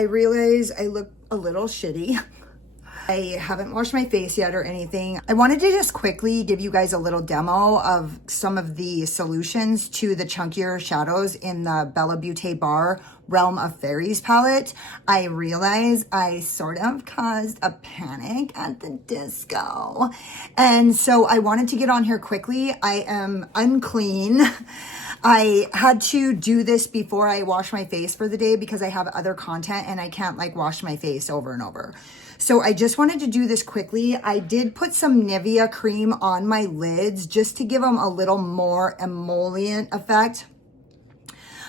I realize I look a little shitty. I haven't washed my face yet or anything. I wanted to just quickly give you guys a little demo of some of the solutions to the chunkier shadows in the Beaute Bar Realm of Fairies palette. I realize I sort of caused a panic at the disco. And so I wanted to get on here quickly. I am unclean. I had to do this before I wash my face for the day because I have other content and I can't like wash my face over and over. So I just wanted to do this quickly. I did put some Nivea cream on my lids just to give them a little more emollient effect.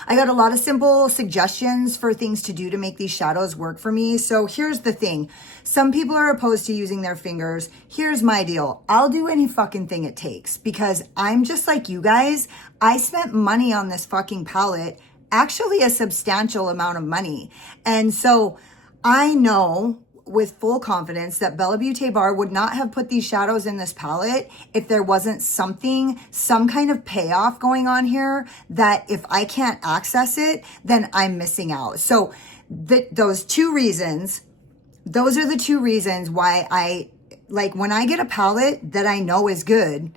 I got a lot of simple suggestions for things to do to make these shadows work for me. So here's the thing. Some people are opposed to using their fingers. Here's my deal. I'll do any fucking thing it takes because I'm just like you guys. I spent money on this fucking palette, actually a substantial amount of money. And so I know with full confidence that Beaute Bar would not have put these shadows in this palette if there wasn't some kind of payoff going on here that if I can't access it, then I'm missing out. So those are the two reasons why I like when I get a palette that I know is good.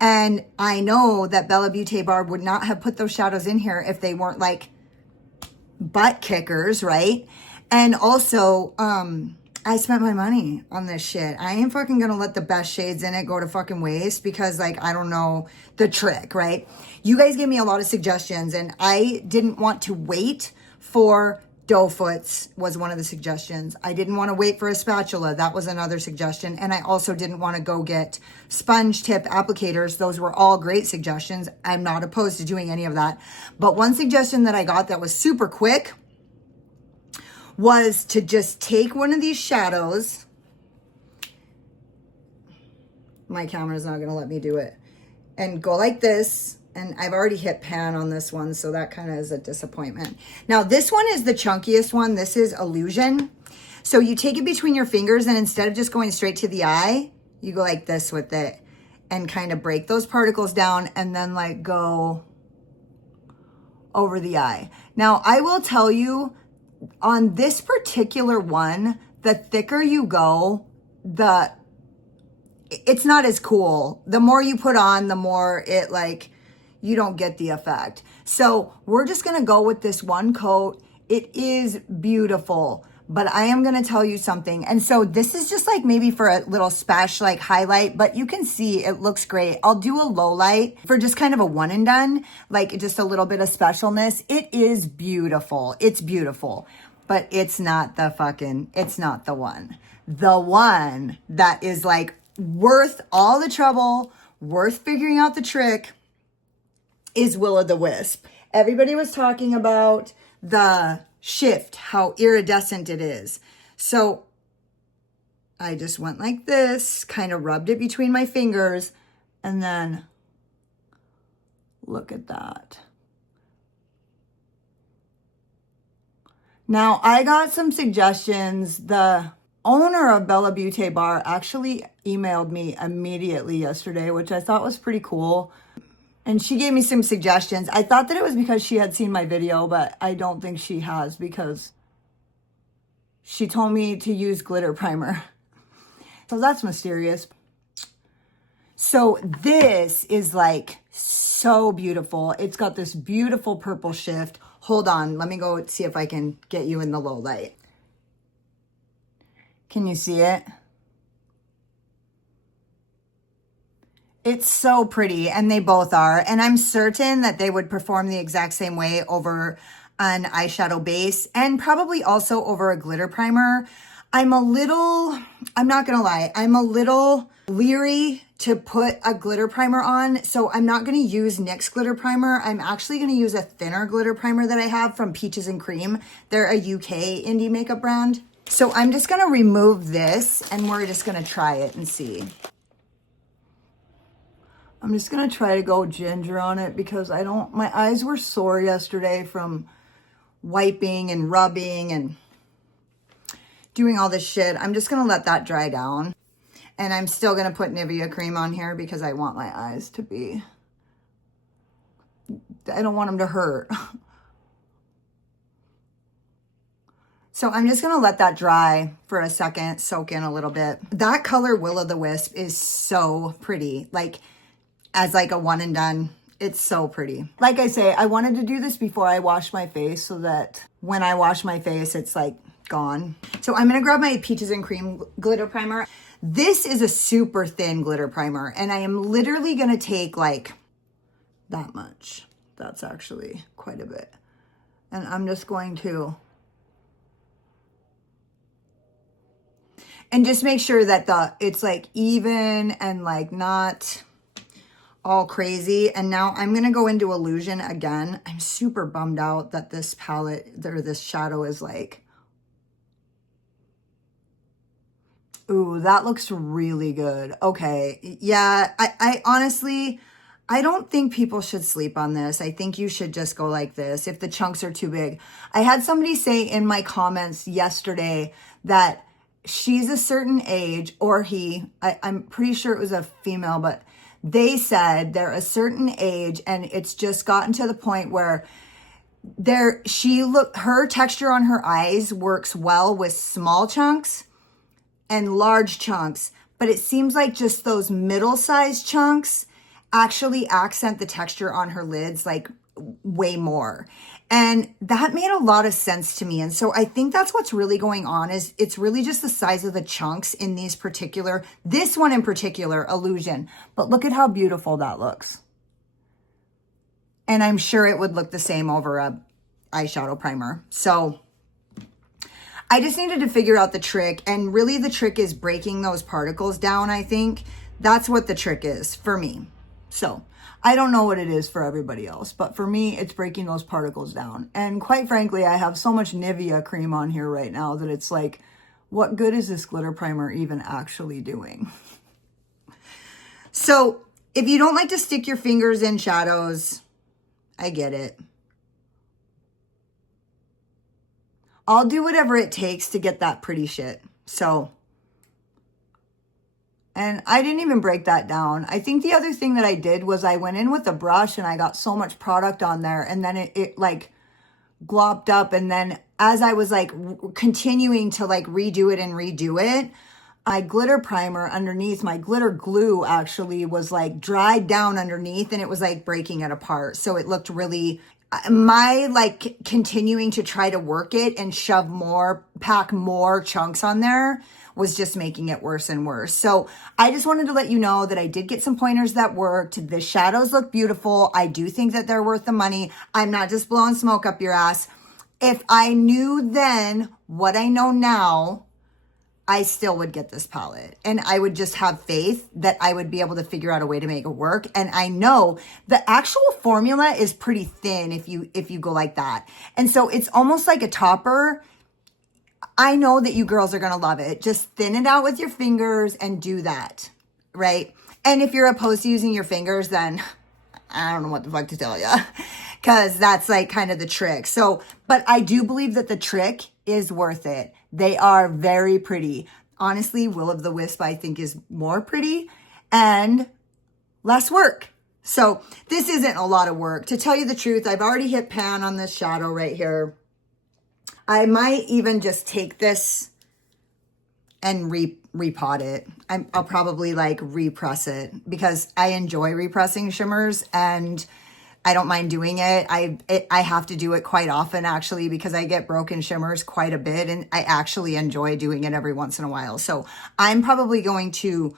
And I know that Beaute Bar would not have put those shadows in here if they weren't like butt kickers, right? And also, I spent my money on this shit. I ain't fucking gonna let the best shades in it go to fucking waste because like, I don't know the trick, right? You guys gave me a lot of suggestions and I didn't want to wait for doe foots was one of the suggestions. I didn't want to wait for a spatula. That was another suggestion. And I also didn't want to go get sponge tip applicators. Those were all great suggestions. I'm not opposed to doing any of that. But one suggestion that I got that was super quick was to just take one of these shadows. My camera's not going to let me do it. And go like this. And I've already hit pan on this one, so that kind of is a disappointment. Now, this one is the chunkiest one. This is Illusion. So you take it between your fingers, and instead of just going straight to the eye, you go like this with it and kind of break those particles down and then like go over the eye. Now, I will tell you, on this particular one, the thicker you go, it's not as cool. The more you put on, the more it like, you don't get the effect. So we're just gonna go with this one coat. It is beautiful, but I am gonna tell you something. And so this is just like maybe for a little splash like highlight, but you can see it looks great. I'll do a low light for just kind of a one and done, like just a little bit of specialness. It is beautiful. It's beautiful, but it's not the one. The one that is like worth all the trouble, worth figuring out the trick is Will-O-The-Wisp. Everybody was talking about the shift, how iridescent it is. So I just went like this, kind of rubbed it between my fingers, and then look at that. Now, I got some suggestions. The owner of Beaute Bar actually emailed me immediately yesterday, which I thought was pretty cool. And she gave me some suggestions. I thought that it was because she had seen my video, but I don't think she has because she told me to use glitter primer. So that's mysterious. So this is like so beautiful. It's got this beautiful purple shift. Hold on, let me go see if I can get you in the low light. Can you see it? It's so pretty, and they both are. And I'm certain that they would perform the exact same way over an eyeshadow base and probably also over a glitter primer. I'm not gonna lie, I'm a little leery to put a glitter primer on. So I'm not gonna use NYX glitter primer. I'm actually gonna use a thinner glitter primer that I have from Peaches and Cream. They're a UK indie makeup brand. So I'm just gonna remove this and we're just gonna try it and see. I'm just gonna try to go ginger on it because my eyes were sore yesterday from wiping and rubbing and doing all this shit. I'm just gonna let that dry down. And I'm still gonna put Nivea cream on here because I want my eyes to be, I don't want them to hurt. So I'm just gonna let that dry for a second, soak in a little bit. That color Will-O-the-Wisp is so pretty, like as like a one and done. It's so pretty. Like I say, I wanted to do this before I wash my face so that when I wash my face, it's like gone. So I'm gonna grab my Peaches and Cream glitter primer. This is a super thin glitter primer, and I am literally gonna take like that much. That's actually quite a bit. And I'm just going to, and just make sure that it's like even and like not all crazy. And now I'm going to go into Illusion again. I'm super bummed out that this palette or this shadow is like, ooh, that looks really good. Okay. Yeah. I honestly, I don't think people should sleep on this. I think you should just go like this if the chunks are too big. I had somebody say in my comments yesterday that she's a certain age, or I'm pretty sure it was a female, but they said they're a certain age and it's just gotten to the point where her texture on her eyes works well with small chunks and large chunks, but it seems like just those middle-sized chunks actually accent the texture on her lids like way more. And that made a lot of sense to me. And so I think that's what's really going on, is it's really just the size of the chunks in this one in particular, Illusion. But look at how beautiful that looks. And I'm sure it would look the same over a eyeshadow primer. So I just needed to figure out the trick, and really the trick is breaking those particles down. I think that's what the trick is for me. So I don't know what it is for everybody else, but for me, it's breaking those particles down. And quite frankly, I have so much Nivea cream on here right now that it's like, what good is this glitter primer even actually doing? So if you don't like to stick your fingers in shadows, I get it. I'll do whatever it takes to get that pretty shit. So, and I didn't even break that down. I think the other thing that I did was I went in with a brush and I got so much product on there, and then it like glopped up. And then as I was like continuing to like redo it, my glitter primer underneath, my glitter glue actually was like dried down underneath, and it was like breaking it apart. So it looked really, my like continuing to try to work it and pack more chunks on there was just making it worse and worse. So I just wanted to let you know that I did get some pointers that worked. The shadows look beautiful. I do think that they're worth the money. I'm not just blowing smoke up your ass. If I knew then what I know now, I still would get this palette, and I would just have faith that I would be able to figure out a way to make it work. And I know the actual formula is pretty thin if you go like that. And so it's almost like a topper. I know that you girls are going to love it. Just thin it out with your fingers and do that, right? And if you're opposed to using your fingers, then I don't know what the fuck to tell you, because that's like kind of the trick. So, but I do believe that the trick is worth it. They are very pretty. Honestly, Will-O-the-Wisp I think is more pretty and less work. So this isn't a lot of work. To tell you the truth, I've already hit pan on this shadow right here. I might even just take this and repot it. I'll probably like repress it because I enjoy repressing shimmers and I don't mind doing it. I have to do it quite often actually because I get broken shimmers quite a bit, and I actually enjoy doing it every once in a while. So I'm probably going to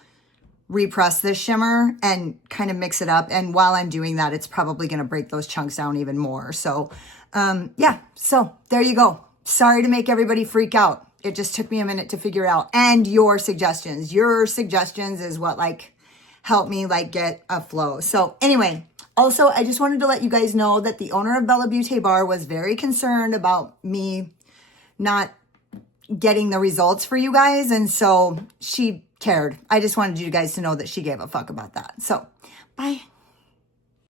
repress this shimmer and kind of mix it up. And while I'm doing that, it's probably going to break those chunks down even more. So yeah, so there you go. Sorry to make everybody freak out. It just took me a minute to figure out. And your suggestions is what like helped me like get a flow. So anyway, also, I just wanted to let you guys know that the owner of Bella Beaute Bar was very concerned about me not getting the results for you guys. And so she cared. I just wanted you guys to know that she gave a fuck about that. So, bye.